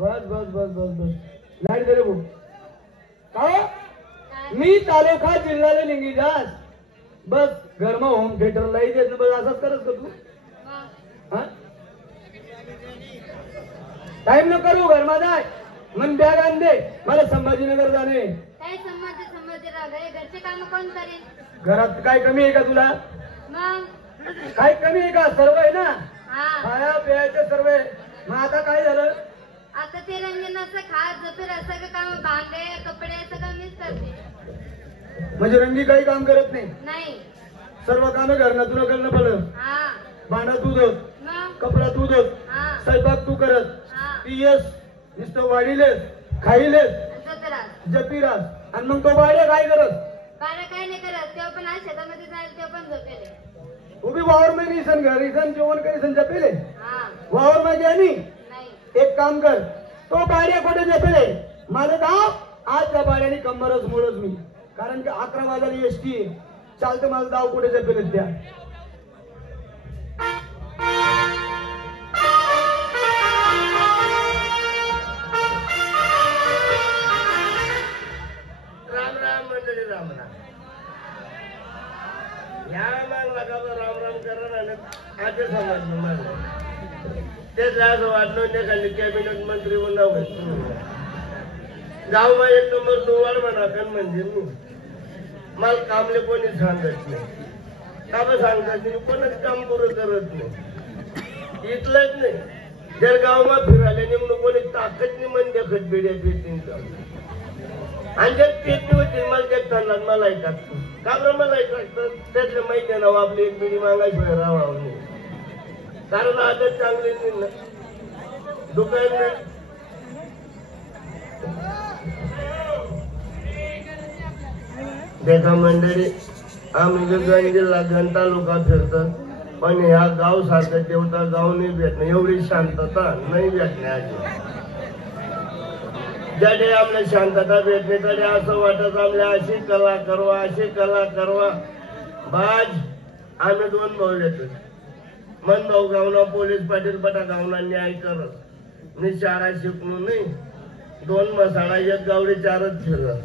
बस बस बस बस बस light दे रे भाऊ का मी तालुका जिल्ह्याला निघी जास बस घर में होम थिएटर लाई दे बस असंच करत का तू हा टाइम न करू घर में जाय मन बॅग आण दे मला संभाजीनगर जाणे काय संभाजी राहिले घरचे काम कोण करेल घरात काय कमी आहे का तुला मग काय कमी आहे का सर्व आहे ना हा खाया प्यायचं सर्व आहे मग आता काय झालं आता ते रंजनाचं खास जपेर असं काम भांडे कपडे सगळं मीच करते म्हणजे रंगी काही काम करत नाही नाही सर्व कामे घरनं तुला करणं पडलं हा भांडा तू धुत मग कपडा तू धुत हा स्वयंपाक तू करत हा ती येस नुसतं वाढीलेस खाईलेस जपेरात जपीरास आणि मग तो बाहेर काय करत बारा काय नाही करत तेव्हा पण आज शेतामध्ये जाईल तेव्हा पण झोपेले उभी वावर में नहीं सन घरी सन जेवण करी सन जपेले हा वावर में गया नहीं नाही एक काम कर तो बाहेर कुठे जपेले माझं गाव आज त्या बाहेरने कंबरच मोडच मी कारण की 11 वाजायला एसटी चालतं माझं गाव कुठे जपेले त्या राम राम मंडळी राम राम या मग लगा राम राम करा ना आज समजलं मला तेच असं वाटलं त्या खाली कॅबिनेट मंत्री बनावं गाव मा एक नंबर दुवाड म्हणा पण म्हणजे मी मला कामले कोणी सांगत नाही काम सांगतात नाही कोणच काम पुरं करत नाही इथलंच नाही जर गावमा फिरायला नेमणं कोणी ताकद नाही म्हणजे खटबिड्या पेटींचा आणि जर पेटणी होती मला जग चालणार मला ऐकतात का बरं मला ऐकतात त्यातलं माहिती आहे ना आपली एक मिनी मागाशिवाय राहावं नाही कारण आदत चांगली नाही ना दुकान देखा मंडळी आम्ही गंगाई जिल्हा घंटा लोक फिरतात पण ह्या गाव सारखं तेवढा गाव नाही भेटणं एवढी शांतता नाही भेटण्याची ज्याने आपल्या शांतता भेटणे तरी असं वाटत आपल्या अशी कला करवा अशी कला करवा बाज आम्ही 2 भाऊ येतो मन भाऊ गावना पोलीस पाटील पटा गावना न्याय करत मी शाळा शिकलो नाही 2 मसाळा एक गावडे 4च फिरत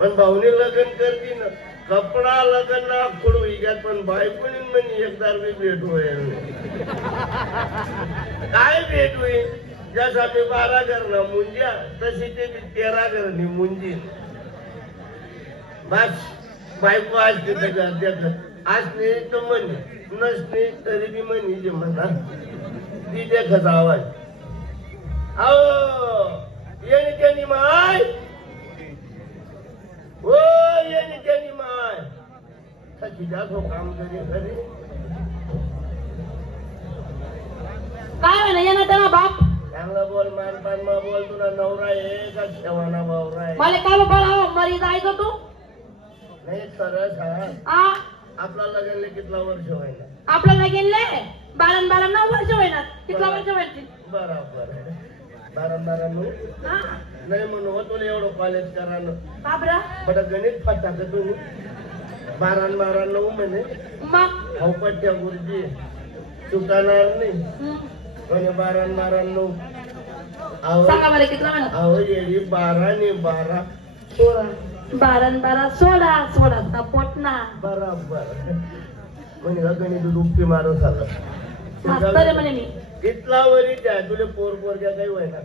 पण भाऊनी लग्न करती ना कपडा लग्न ना खोडू घ्यात पण बायकोनी म्हणे एकदा भेट होईल काय भेट होईल जसा मी 12 घरना मुंज्या तशी ते 13 घरनी मुंजी बस बायको असते तर देखत असणे तर म्हणे नसणे तरी बी म्हणे जे म्हणा ती देखत आवाज अहो येणे त्यांनी माय हो येणे त्यांनी माय सची जातो काम करे घरी काय म्हणा येणार त्याला बाप चांगला बोल मानपान मा बोल तुला नवरा आहे का शेवाना भावरा आहे मला काय बोलावं मरी जायचं तू नाही सरळ सांग आ आपला लग्न कितला वर्ष व्हायला आपल्याला गेले 12 वर्ष होणार कितला वर्ष व्हायची बरोबर 12 हा नाही म्हणू तुला एवढं कॉलेज करा ना बाबरा बट गणित फाटा का तुम्ही 12 म्हणे मग अवपट्या गुरुजी चुकणार नाही कोणी 12 सांगा मला कितला म्हणा अहो येडी 12 ने 12 16 12 16 पोटना बरोबर म्हणे का गणित दुपटी मारो झालं मास्तर आहे म्हणे मी इथला वरी द्या तुला पोर पोरग्या काही व्हायला